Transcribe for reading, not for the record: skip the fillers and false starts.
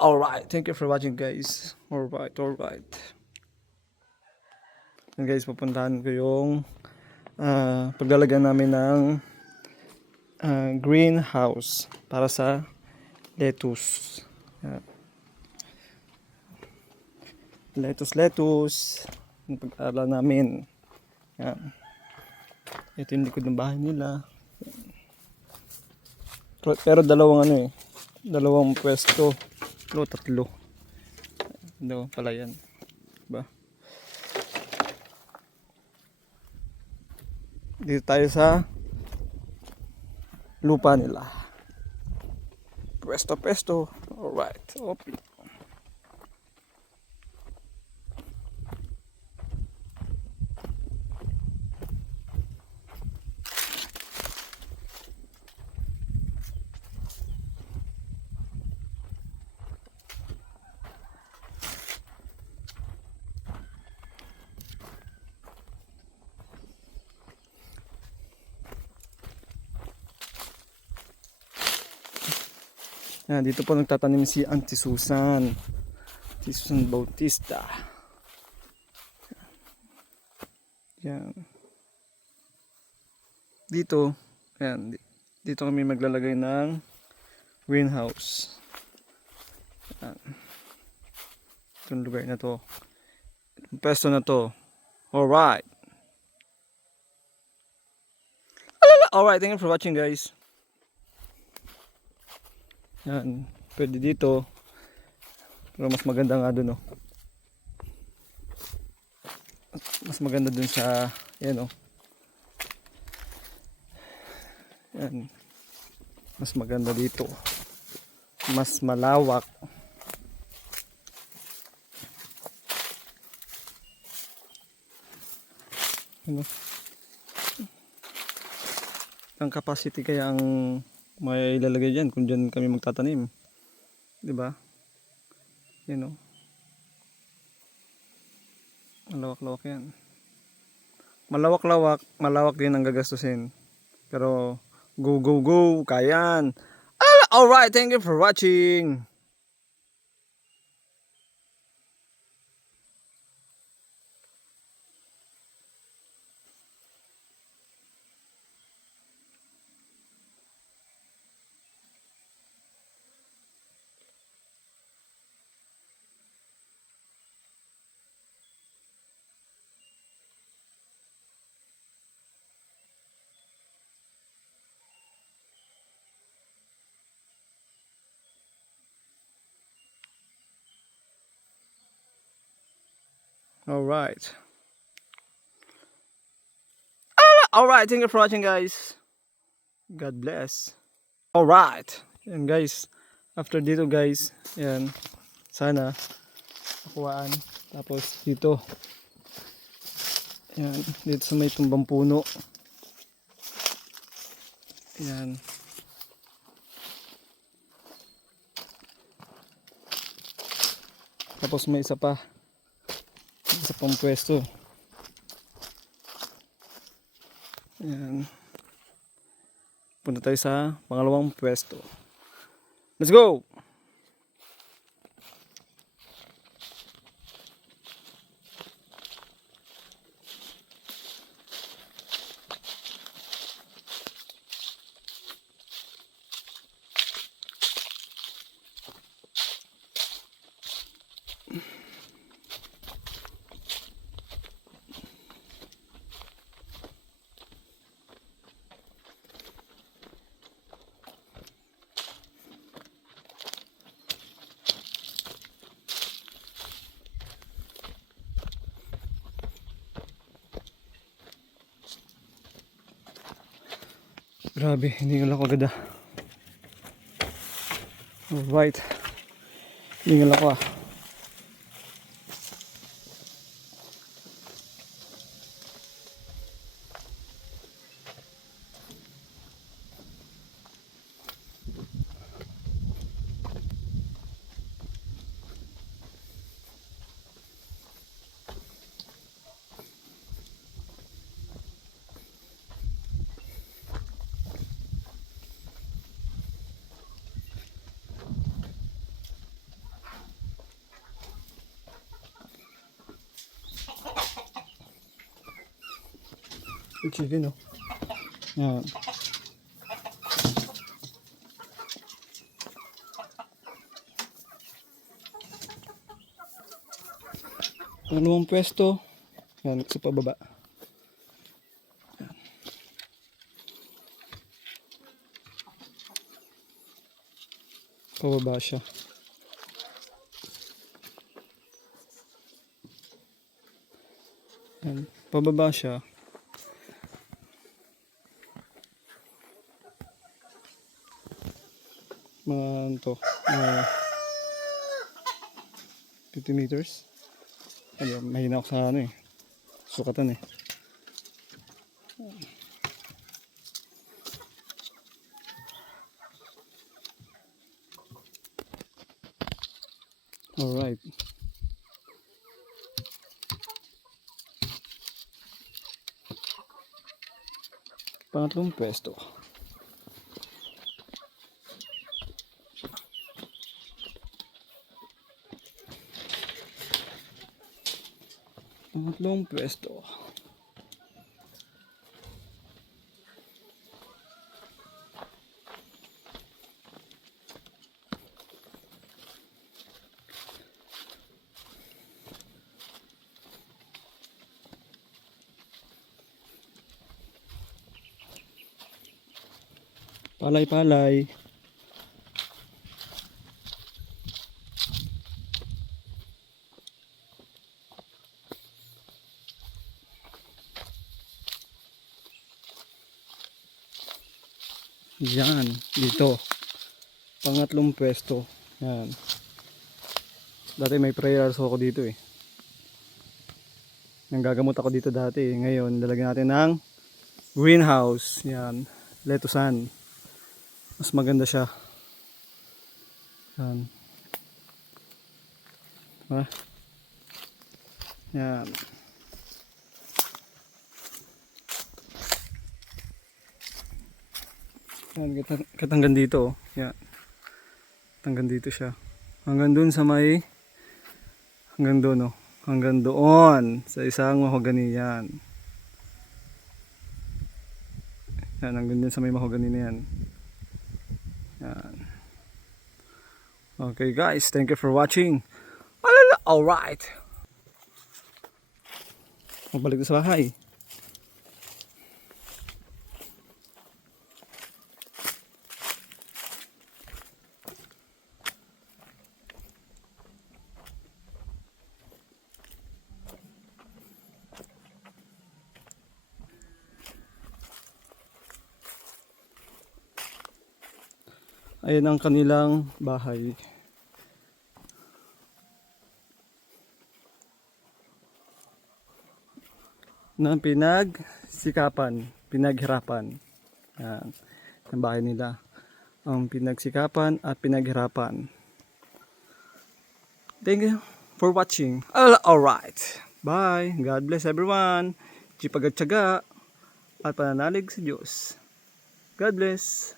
Alright, thank you for watching guys. Alright. And guys, pupuntahan ko yung paglalagyan namin ng greenhouse para sa lettuce. Yan. Lettuce. Yung pag-aral namin. Yan. Ito yung likod ng bahay nila. Pero dalawang pwesto. Tatlo. Ano pala yan. Diba? Dito tayo sa lupa nila. Pwesto. Alright. Okay. Yan, dito po nagtatanim si Auntie Susan. Si Susan Bautista. Yan. Dito kami maglalagay ng greenhouse. Yan. Itong lugar na to. Itong pwesto na to. Alright. Alright, thank you for watching guys. Yan, pwede dito. Pero mas maganda nga dun, oh. Mas maganda dun sa, yan, oh. Yan. Mas maganda dito. Mas malawak. Ano? Ang capacity kaya ang may ilalagay dyan kung dyan kami magtatanim, diba? Yan o, malawak yan, malawak din ang gagastusin, pero go kayan. Alright, thank you for watching. Alright, thank you for watching guys. God bless. Alright, yan guys, after dito guys, yan, sana nakuhaan. Tapos dito, yan, dito sa may tumbang puno, yan, tapos may isa pang pwesto, yan. Punta tayo sa pangalawang pwesto. Let's go! Grabe, hindi nga ako agad ah. Alright, hindi nga ako ah. Yung chicken, oh. Yan. Pangalawang pwesto. Yan, sa pababa. Yan. Pababa siya. Yan. Pababa siya. Mga ano to, 50 meters. Ano, mahina ako sa ano eh. Sukatan eh. Alright. Pangatlong pwesto. Pangatlong pwesto. Palay-palay. Yan, dito. Pangatlong pwesto. Yan. Dati may prayers ako dito eh. Nanggagamot ako dito dati. Ngayon, lalagyan natin ng greenhouse. Yan. Lettucean. Mas maganda siya. Yan. Ha? Yan. Yan, hanggang dito. Yan. Hanggang dito siya. Hanggang doon sa may hanggang doon, oh. Hanggang doon sa isang mahogani yan. Yan, hanggang doon sa may mahogani na yan. Yan. Okay guys, thank you for watching. Alright. Magbalik na sa bahay. Ayan ang kanilang bahay. Na pinagsikapan, pinaghirapan. Yan. Ang bahay nila. Ang pinagsikapan at pinaghirapan. Thank you for watching. Alright. Bye. God bless everyone. Tsipagad-tsaga at pananalig sa Diyos. God bless.